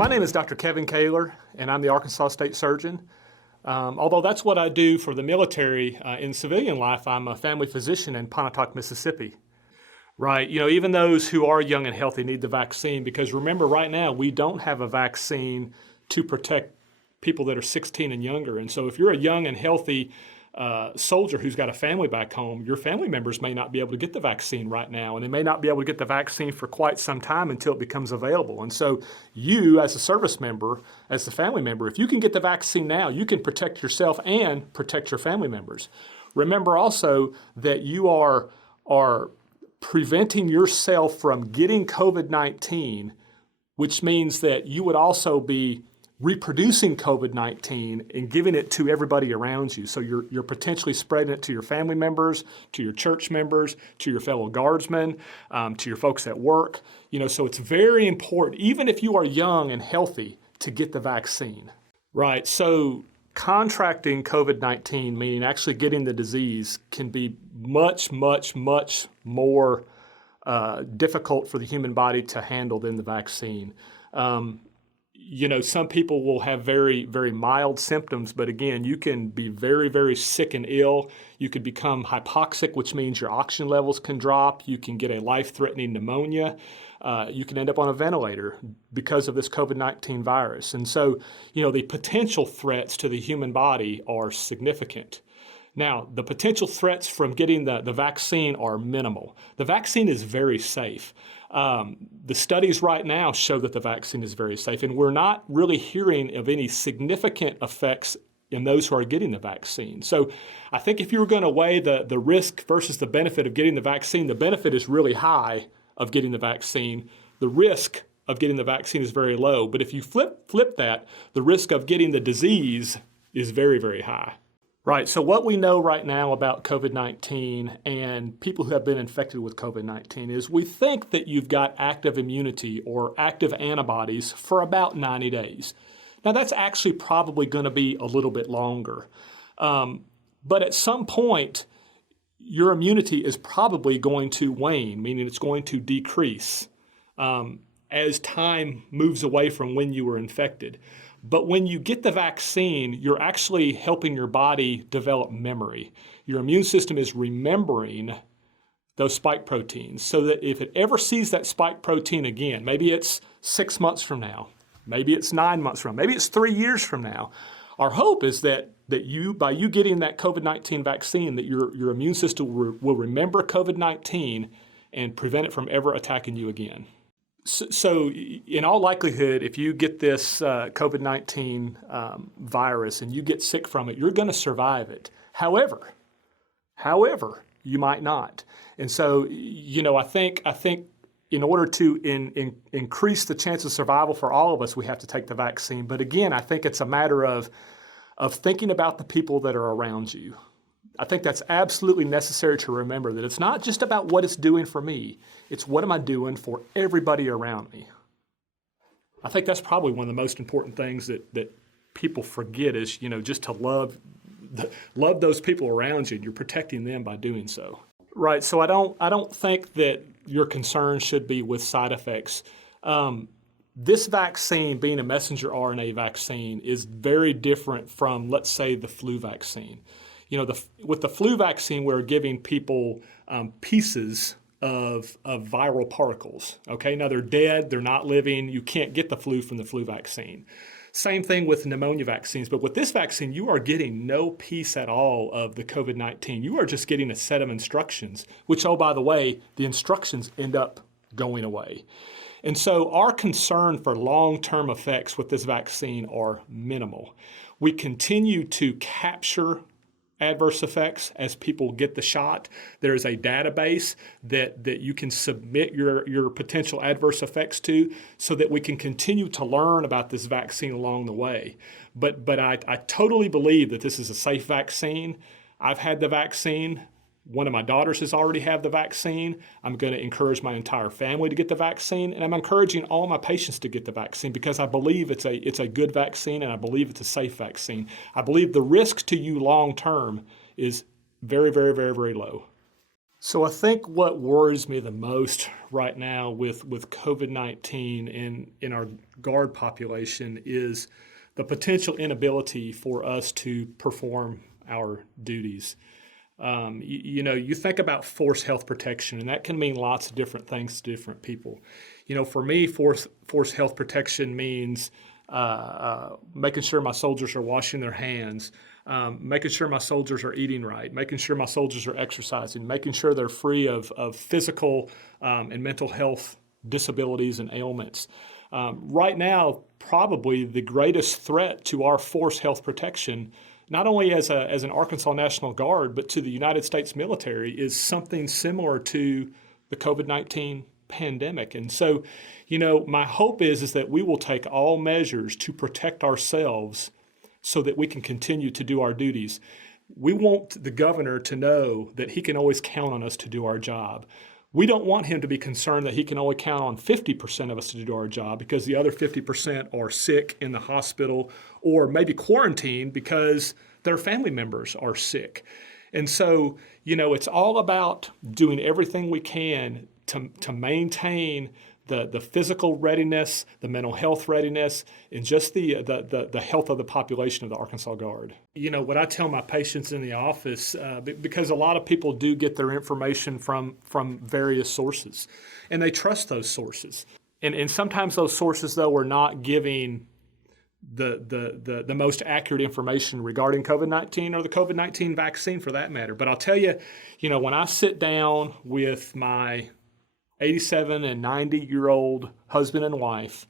My name is Dr. Kevin Koehler, and I'm the Arkansas State Surgeon. Although that's what I do for the military, in civilian life, I'm a family physician in Pontotoc, Mississippi. Right, even those who are young and healthy need the vaccine because remember, right now, we don't have a vaccine to protect people that are 16 and younger. And so if you're a young and healthy soldier who's got a family back home, your family members may not be able to get the vaccine right now, and they may not be able to get the vaccine for quite some time until it becomes available. And so you, as a service member, as the family member, if you can get the vaccine now, you can protect yourself and protect your family members. Remember also that you are preventing yourself from getting COVID-19, which means that you would also be reproducing COVID-19 and giving it to everybody around you. So you're potentially spreading it to your family members, to your church members, to your fellow guardsmen, to your folks at work. So it's very important, even if you are young and healthy, to get the vaccine. Right, so contracting COVID-19, meaning actually getting the disease, can be much, much, much more difficult for the human body to handle than the vaccine. Some people will have very, very mild symptoms, but again, you can be very, very sick and ill. You could become hypoxic, which means your oxygen levels can drop. You can get a life-threatening pneumonia. You can end up on a ventilator because of this COVID-19 virus. And so, the potential threats to the human body are significant. Now, the potential threats from getting the vaccine are minimal. The vaccine is very safe. The studies right now show that the vaccine is very safe, and we're not really hearing of any significant effects in those who are getting the vaccine. So I think if you were going to weigh the risk versus the benefit of getting the vaccine, the benefit is really high of getting the vaccine. The risk of getting the vaccine is very low. But if you flip that, the risk of getting the disease is very, very high. Right, so what we know right now about COVID-19 and people who have been infected with COVID-19 is we think that you've got active immunity or active antibodies for about 90 days. Now that's actually probably going to be a little bit longer. But at some point, your immunity is probably going to wane, meaning it's going to decrease as time moves away from when you were infected. But when you get the vaccine, you're actually helping your body develop memory. Your immune system is remembering those spike proteins so that if it ever sees that spike protein again, maybe it's 6 months from now, maybe it's 9 months from now, maybe it's 3 years from now, our hope is that by you getting that COVID-19 vaccine, that your immune system will remember COVID-19 and prevent it from ever attacking you again. So in all likelihood, if you get this COVID-19 virus and you get sick from it, you're going to survive it. However, you might not. And so, I think in order to increase the chance of survival for all of us, we have to take the vaccine. But again, I think it's a matter of thinking about the people that are around you. I think that's absolutely necessary to remember that it's not just about what it's doing for me. It's what am I doing for everybody around me. I think that's probably one of the most important things that people forget is, just to love those people around you, and you're protecting them by doing so. Right, so I don't think that your concern should be with side effects. This vaccine, being a messenger RNA vaccine, is very different from, let's say, the flu vaccine. With the flu vaccine, we're giving people pieces of viral particles. Okay, now they're dead, they're not living. You can't get the flu from the flu vaccine. Same thing with pneumonia vaccines, but with this vaccine, you are getting no piece at all of the COVID-19. You are just getting a set of instructions, which, oh, by the way, the instructions end up going away. And so our concern for long-term effects with this vaccine are minimal. We continue to capture adverse effects as people get the shot. There's a database that you can submit your potential adverse effects to so that we can continue to learn about this vaccine along the way. But I totally believe that this is a safe vaccine. I've had the vaccine. One of my daughters has already had the vaccine. I'm going to encourage my entire family to get the vaccine, and I'm encouraging all my patients to get the vaccine because I believe it's a good vaccine and I believe it's a safe vaccine. I believe the risk to you long term is very, very, very, very low. So I think what worries me the most right now with COVID-19 in our guard population is the potential inability for us to perform our duties. You think about force health protection, and that can mean lots of different things to different people. For me, force health protection means making sure my soldiers are washing their hands, making sure my soldiers are eating right, making sure my soldiers are exercising, making sure they're free of physical and mental health disabilities and ailments. Right now, probably the greatest threat to our force health protection, not only as an Arkansas National Guard, but to the United States military, is something similar to the COVID-19 pandemic. And so, my hope is that we will take all measures to protect ourselves so that we can continue to do our duties. We want the governor to know that he can always count on us to do our job. We don't want him to be concerned that he can only count on 50% of us to do our job because the other 50% are sick in the hospital or maybe quarantined because their family members are sick. And so, it's all about doing everything we can to maintain the physical readiness, the mental health readiness, and just the health of the population of the Arkansas Guard. What I tell my patients in the office, because a lot of people do get their information from various sources, and they trust those sources. And sometimes those sources, though, are not giving the most accurate information regarding COVID-19 or the COVID-19 vaccine for that matter. But I'll tell you, when I sit down with my 87 and 90-year-old husband and wife,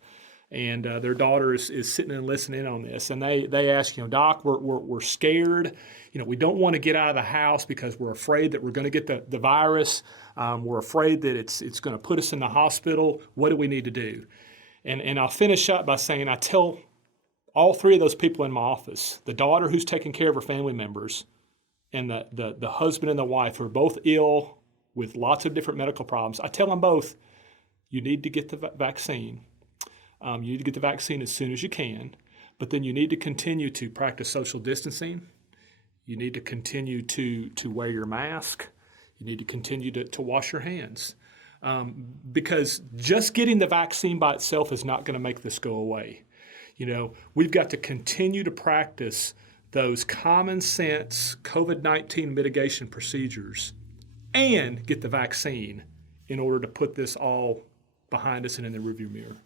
and their daughter is sitting and listening on this, and they ask, Doc, we're scared. We don't want to get out of the house because we're afraid that we're going to get the virus. We're afraid that it's going to put us in the hospital. What do we need to do? And I'll finish up by saying I tell all three of those people in my office, the daughter who's taking care of her family members, and the husband and the wife who are both ill with lots of different medical problems, I tell them both, you need to get the vaccine. You need to get the vaccine as soon as you can, but then you need to continue to practice social distancing. You need to continue to wear your mask. You need to continue to wash your hands. Because just getting the vaccine by itself is not going to make this go away. We've got to continue to practice those common sense COVID-19 mitigation procedures and get the vaccine in order to put this all behind us and in the rearview mirror.